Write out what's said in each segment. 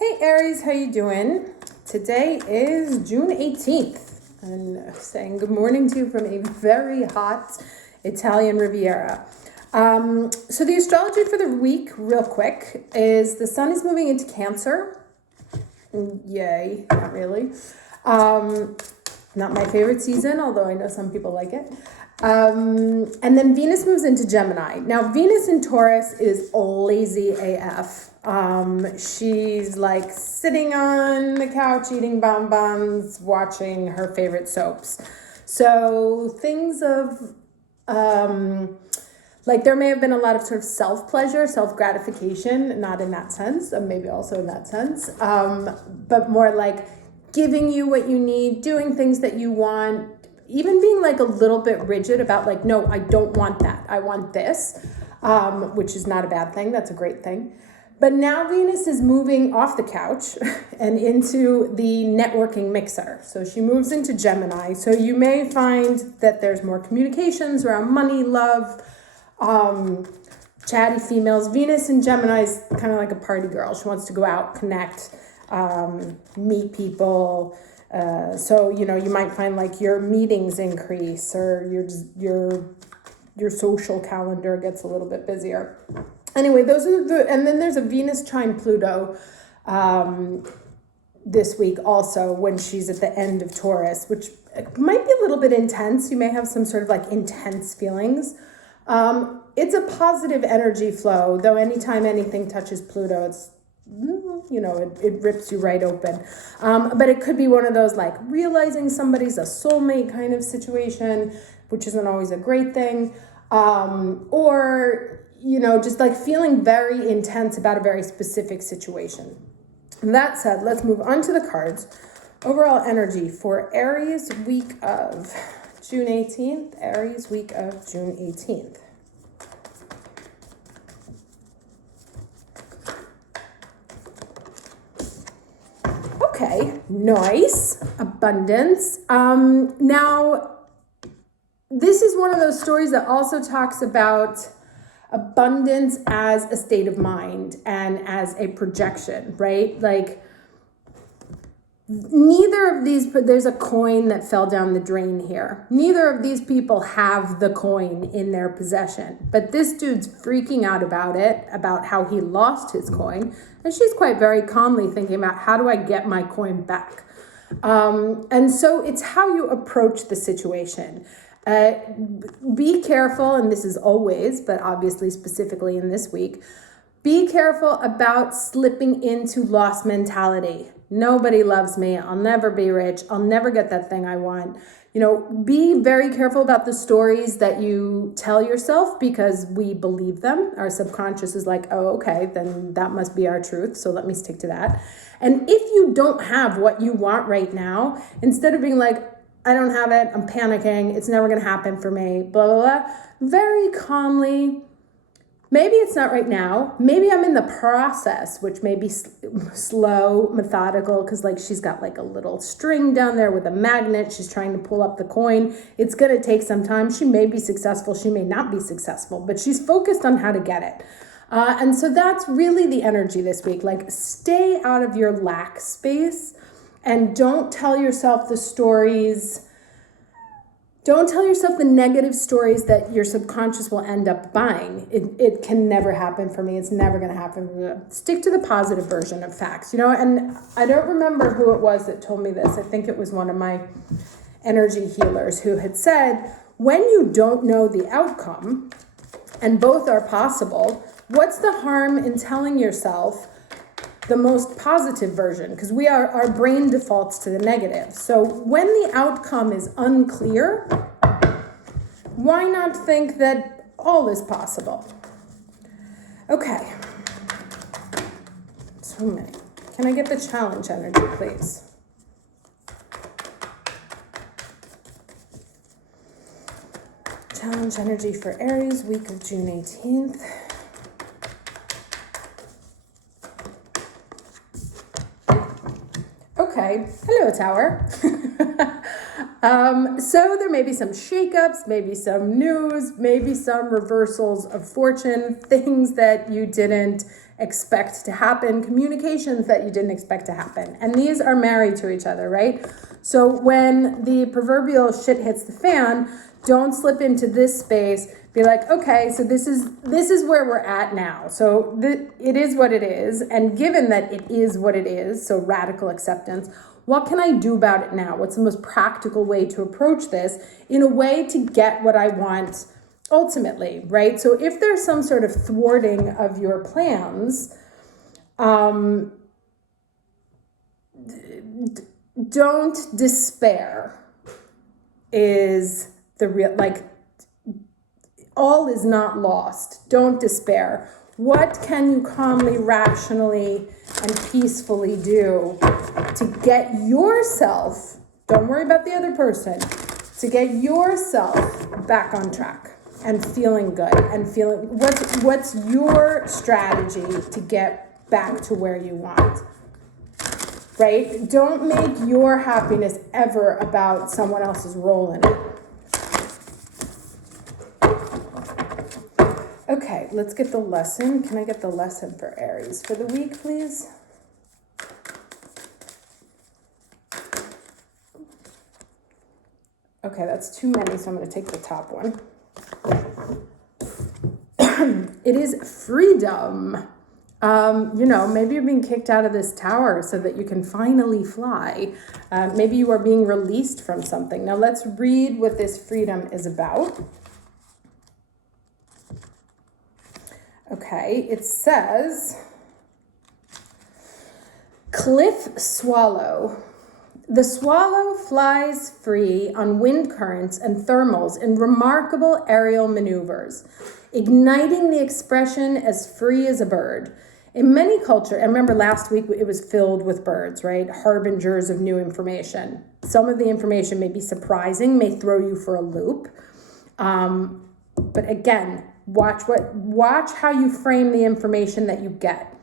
Hey Aries, how you doing? Today is June 18th, and saying good morning to you from a very hot Italian Riviera. So the astrology for the week, real quick, is the sun is moving into Cancer. Yay, not really. Not my favorite season, although I know some people like it. And then Venus moves into Gemini. Now, Venus in Taurus is lazy AF. She's like sitting on the couch eating bonbons, watching her favorite soaps. So things of, like there may have been a lot of sort of self-pleasure, self-gratification, not in that sense, maybe also in that sense, but more like giving you what you need, doing things that you want, even being like a little bit rigid about like, no, I don't want that. I want this, which is not a bad thing. That's a great thing. But now Venus is moving off the couch and into the networking mixer. So she moves into Gemini. So you may find that there's more communications around money, love, chatty females. Venus in Gemini is kind of like a party girl. She wants to go out, connect, meet people. So, you know, you might find like your meetings increase or your social calendar gets a little bit busier. Anyway, those are and then there's a Venus trine Pluto this week also when she's at the end of Taurus, which might be a little bit intense. You may have some sort of like intense feelings. It's a positive energy flow, though anytime anything touches Pluto, it's, you know, it rips you right open. But it could be one of those like realizing somebody's a soulmate kind of situation, which isn't always a great thing. Or, you know, just like feeling very intense about a very specific situation. That said, let's move on to the cards. Overall energy for Aries week of June 18th. Aries week of June 18th. Okay, nice. Abundance. Now, this is one of those stories that also talks about abundance as a state of mind and as a projection, right? Like neither of these, there's a coin that fell down the drain here. Neither of these people have the coin in their possession, but this dude's freaking out about it, about how he lost his coin. And she's quite very calmly thinking about how do I get my coin back? And so it's how you approach the situation. Be careful, and this is always, but obviously specifically in this week, be careful about slipping into loss mentality. Nobody loves me. I'll never be rich. I'll never get that thing I want. You know, be very careful about the stories that you tell yourself because we believe them. Our subconscious is like, oh, okay, then that must be our truth. So let me stick to that. And if you don't have what you want right now, instead of being like, I don't have it, I'm panicking, it's never going to happen for me, blah, blah, blah. Very calmly, maybe it's not right now. Maybe I'm in the process, which may be slow, methodical, because like she's got like a little string down there with a magnet. She's trying to pull up the coin. It's going to take some time. She may be successful. She may not be successful, but she's focused on how to get it. And so that's really the energy this week. Like stay out of your lack space. And don't tell yourself the stories, don't tell yourself the negative stories that your subconscious will end up buying. It can never happen for me. It's never going to happen. Stick to the positive version of facts, you know, and I don't remember who it was that told me this. I think it was one of my energy healers who had said, when you don't know the outcome, and both are possible, what's the harm in telling yourself the most positive version? Because our brain defaults to the negative. So when the outcome is unclear, why not think that all is possible? Okay. So many. Can I get the challenge energy, please? Challenge energy for Aries, week of June 18th. Okay, hello Tower. So there may be some shakeups, maybe some news, maybe some reversals of fortune, things that you didn't expect to happen, communications that you didn't expect to happen. And these are married to each other, right? So when the proverbial shit hits the fan, don't slip into this space. Be like, okay, so this is where we're at now. So it is what it is. And given that it is what it is, so radical acceptance, what can I do about it now? What's the most practical way to approach this in a way to get what I want ultimately, right? So if there's some sort of thwarting of your plans, don't despair is the real, like, all is not lost. Don't despair. What can you calmly, rationally, and peacefully do to get yourself, don't worry about the other person, to get yourself back on track and feeling good and feeling, what's your strategy to get back to where you want, right? Don't make your happiness ever about someone else's role in it. Okay, let's get the lesson. Can I get the lesson for Aries for the week, please? Okay, that's too many, so I'm going to take the top one. It is freedom. Maybe you're being kicked out of this tower so that you can finally fly. Maybe you are being released from something. Now let's read what this freedom is about. Okay, it says, cliff swallow. The swallow flies free on wind currents and thermals in remarkable aerial maneuvers, igniting the expression as free as a bird. In many cultures, I remember last week it was filled with birds, right? Harbingers of new information. Some of the information may be surprising, may throw you for a loop. But again, watch how you frame the information that you get.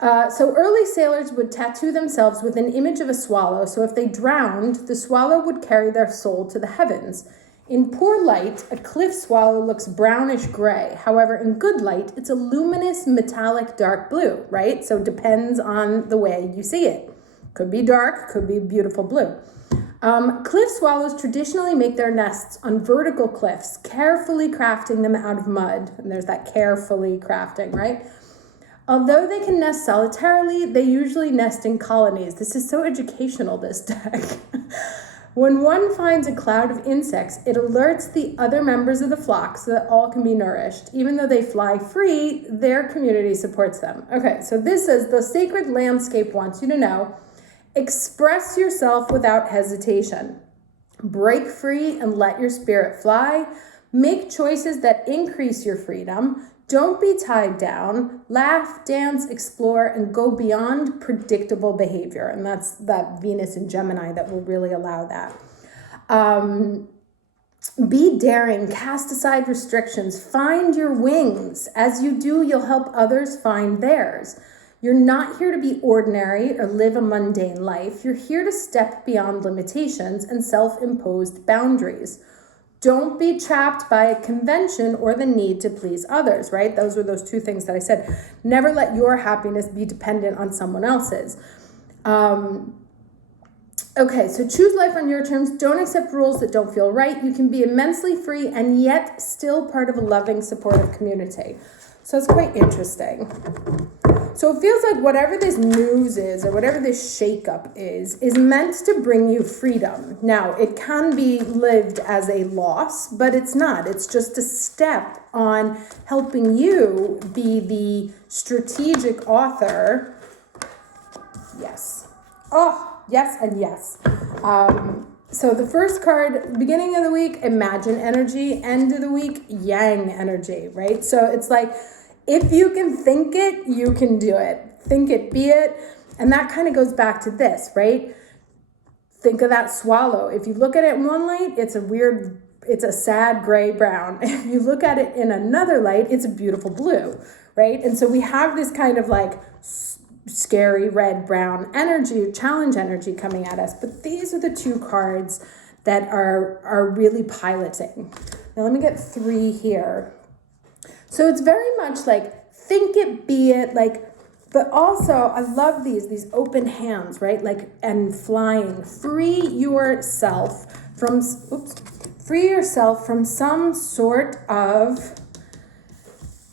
So early sailors would tattoo themselves with an image of a swallow, so if they drowned, the swallow would carry their soul to the heavens. In poor light, a cliff swallow looks brownish gray. However, in good light, it's a luminous metallic dark blue, right? So it depends on the way you see it. Could be dark, could be beautiful blue. Cliff swallows traditionally make their nests on vertical cliffs, carefully crafting them out of mud. And there's that carefully crafting, right? Although they can nest solitarily, they usually nest in colonies. This is so educational, this deck. When one finds a cloud of insects, it alerts the other members of the flock so that all can be nourished. Even though they fly free, their community supports them. Okay, so this says, the sacred landscape wants you to know, express yourself without hesitation. Break free and let your spirit fly. Make choices that increase your freedom. Don't be tied down. Laugh, dance, explore, and go beyond predictable behavior. And that's that Venus in Gemini that will really allow that. Be daring, cast aside restrictions, find your wings. As you do, you'll help others find theirs. You're not here to be ordinary or live a mundane life. You're here to step beyond limitations and self-imposed boundaries. Don't be trapped by a convention or the need to please others, right? Those were those two things that I said. Never let your happiness be dependent on someone else's. Okay, so choose life on your terms. Don't accept rules that don't feel right. You can be immensely free and yet still part of a loving, supportive community. So it's quite interesting. So it feels like whatever this news is or whatever this shakeup is meant to bring you freedom. Now, it can be lived as a loss, but it's not. It's just a step on helping you be the strategic author. Yes. Oh, yes and yes. So the first card, beginning of the week, imagine energy. End of the week, yang energy, right? So it's like, if you can think it, you can do it. Think it, be it. And that kind of goes back to this, right? Think of that swallow. If you look at it in one light, it's a sad gray brown. If you look at it in another light, it's a beautiful blue, right? And so we have this kind of like scary red, brown energy, challenge energy coming at us. But these are the two cards that are really piloting. Now let me get 3 here. So it's very much like think it, be it, like, but also I love these open hands, right? Like, and flying. Free yourself from some sort of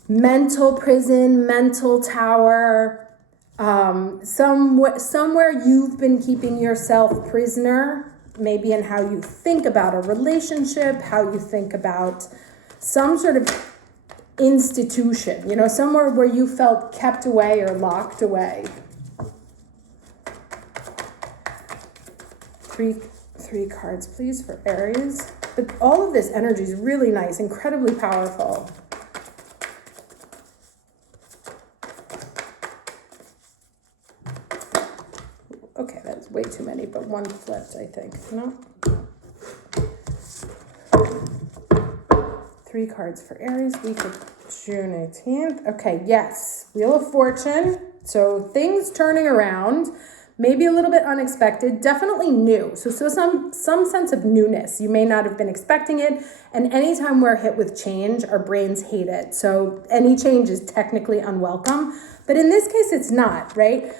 mental prison, mental tower, somewhere you've been keeping yourself prisoner, maybe in how you think about a relationship, how you think about some sort of institution, somewhere where you felt kept away or locked away. Three cards, please, for Aries. But all of this energy is really nice, incredibly powerful. Okay, that's way too many, but one flipped, I think. No? 3 cards for Aries, week of June 18th. Okay, yes. Wheel of Fortune. So things turning around, maybe a little bit unexpected, definitely new. So some sense of newness. You may not have been expecting it. And anytime we're hit with change, our brains hate it. So any change is technically unwelcome. But in this case, it's not, right?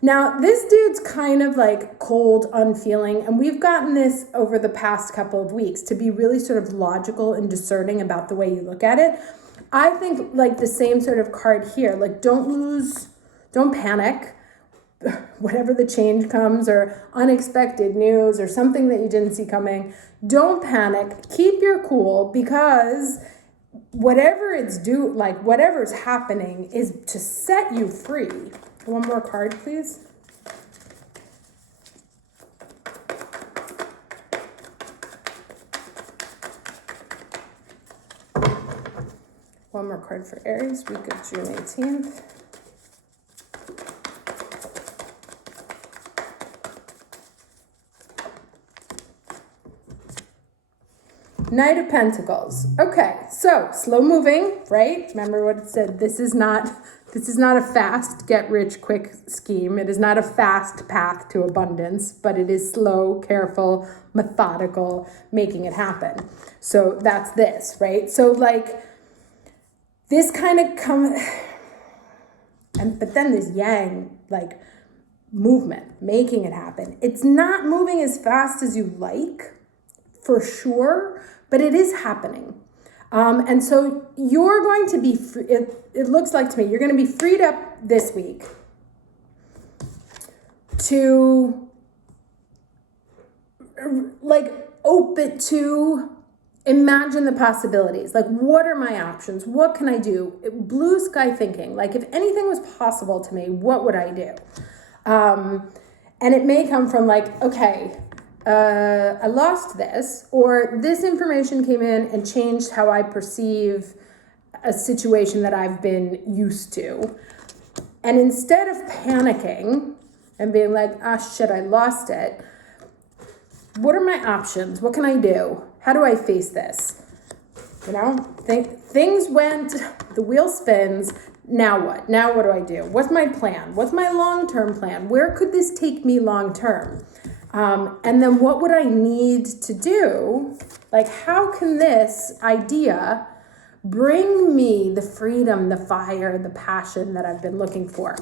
Now, this dude's kind of like cold, unfeeling, and we've gotten this over the past couple of weeks to be really sort of logical and discerning about the way you look at it. I think like the same sort of card here, like don't panic, whatever the change comes or unexpected news or something that you didn't see coming. Don't panic, keep your cool, because whatever's happening is to set you free. One more card, please. One more card for Aries, week of June 18th. Knight of Pentacles. Okay, so slow moving, right? Remember what it said, this is not a fast get rich quick scheme. It is not a fast path to abundance, but it is slow, careful, methodical, making it happen. So that's this, right? So like this kind of but then this yang, like movement, making it happen. It's not moving as fast as you like, for sure, but it is happening. And so you're going to be, it looks like to me, you're going to be freed up this week to like open to imagine the possibilities. Like, what are my options? What can I do? Blue sky thinking, like if anything was possible to me, what would I do? And it may come from like, okay, I lost this, or this information came in and changed how I perceive a situation that I've been used to. And instead of panicking and being like, shit, I lost it, what are my options? What can I do? How do I face this? Things went, the wheel spins. Now what? Now what do I do? What's my plan? What's my long-term plan? Where could this take me long-term? And then what would I need to do? Like, how can this idea bring me the freedom, the fire, the passion that I've been looking for?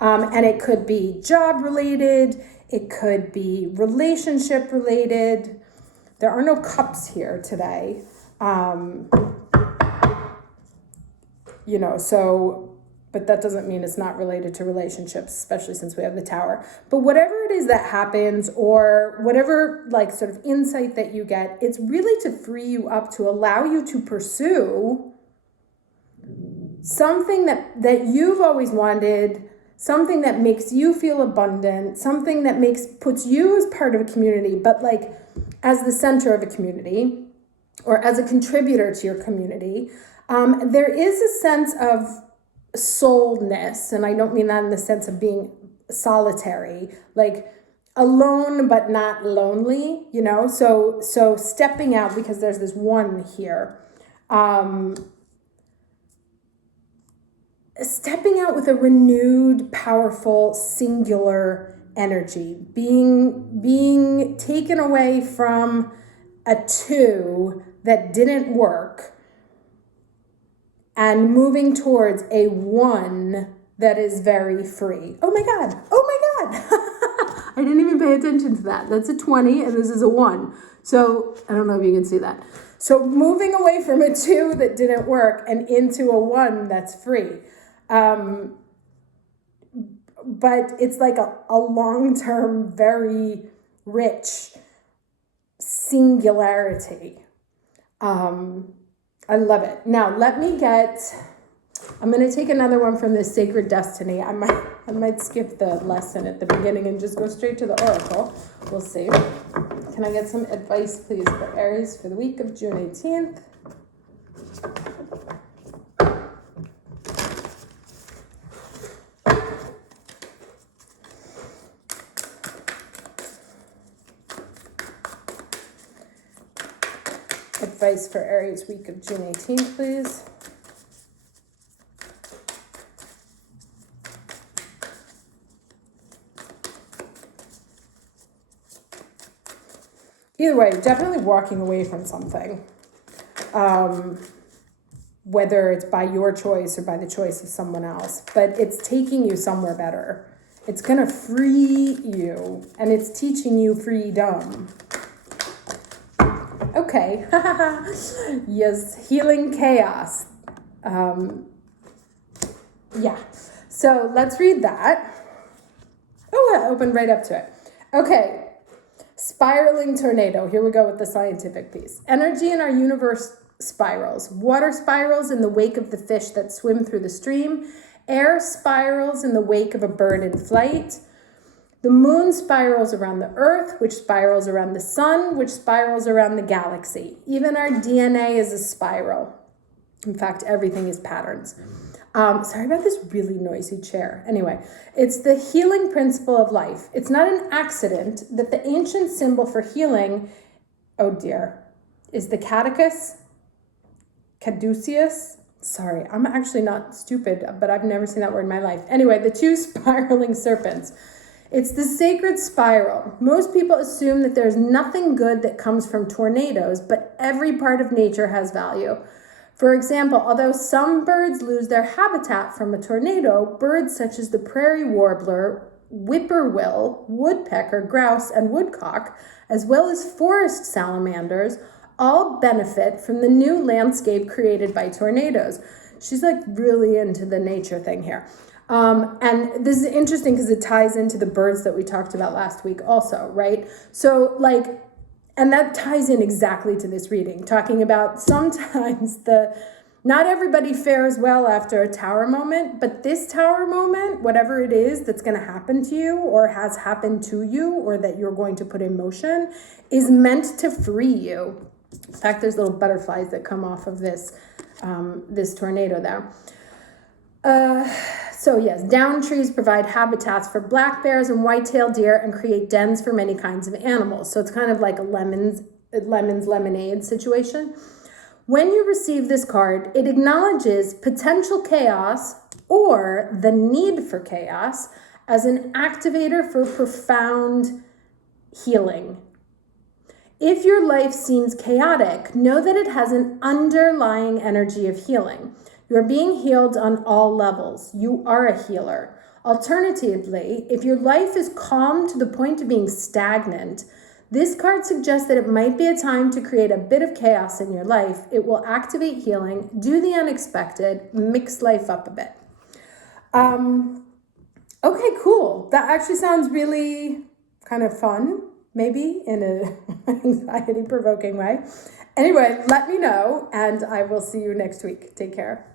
And it could be job related. It could be relationship related. There are no cups here today. But that doesn't mean it's not related to relationships, especially since we have the Tower. But whatever it is that happens, or whatever like sort of insight that you get, it's really to free you up, to allow you to pursue something that you've always wanted, something that makes you feel abundant, something that puts you as part of a community, but like as the center of a community or as a contributor to your community. There is a sense of soulness, and I don't mean that in the sense of being solitary, like alone but not lonely, so stepping out, because there's this one here, stepping out with a renewed, powerful, singular energy, being taken away from a two that didn't work and moving towards a 1 that is very free. Oh my God. I didn't even pay attention to that. That's a 20 and this is a 1. So I don't know if you can see that. So moving away from a 2 that didn't work and into a 1 that's free. But it's like a long-term, very rich singularity. I love it. Now, I'm going to take another one from this Sacred Destiny. I might skip the lesson at the beginning and just go straight to the oracle. We'll see. Can I get some advice, please, for Aries for the week of June 18th? Advice for Aries week of June 18th, please. Either way, definitely walking away from something, whether it's by your choice or by the choice of someone else, but it's taking you somewhere better. It's going to free you, and it's teaching you freedom. Okay. Yes, healing chaos. Yeah. So let's read that. Oh, I opened right up to it. Okay. Spiraling tornado. Here we go with the scientific piece. Energy in our universe spirals. Water spirals in the wake of the fish that swim through the stream. Air spirals in the wake of a bird in flight. The moon spirals around the earth, which spirals around the sun, which spirals around the galaxy. Even our DNA is a spiral. In fact, everything is patterns. Sorry about this really noisy chair. Anyway, it's the healing principle of life. It's not an accident that the ancient symbol for healing, oh dear, is the caduceus. Sorry, I'm actually not stupid, but I've never seen that word in my life. Anyway, the 2 spiraling serpents. It's the sacred spiral. Most people assume that there's nothing good that comes from tornadoes, but every part of nature has value. For example, although some birds lose their habitat from a tornado, birds such as the prairie warbler, whippoorwill, woodpecker, grouse, and woodcock, as well as forest salamanders, all benefit from the new landscape created by tornadoes. She's like really into the nature thing here. And this is interesting because it ties into the birds that we talked about last week also, right? So and that ties in exactly to this reading, talking about sometimes not everybody fares well after a tower moment, but this tower moment, whatever it is that's going to happen to you or has happened to you or that you're going to put in motion is meant to free you. In fact, there's little butterflies that come off of this tornado there. So yes, down trees provide habitats for black bears and white-tailed deer and create dens for many kinds of animals. So it's kind of like a lemons lemonade situation. When you receive this card, it acknowledges potential chaos or the need for chaos as an activator for profound healing. If your life seems chaotic, know that it has an underlying energy of healing. You are being healed on all levels. You are a healer. Alternatively, if your life is calm to the point of being stagnant, this card suggests that it might be a time to create a bit of chaos in your life. It will activate healing, do the unexpected, mix life up a bit. Okay, cool. That actually sounds really kind of fun, maybe in an anxiety-provoking way. Anyway, let me know, and I will see you next week. Take care.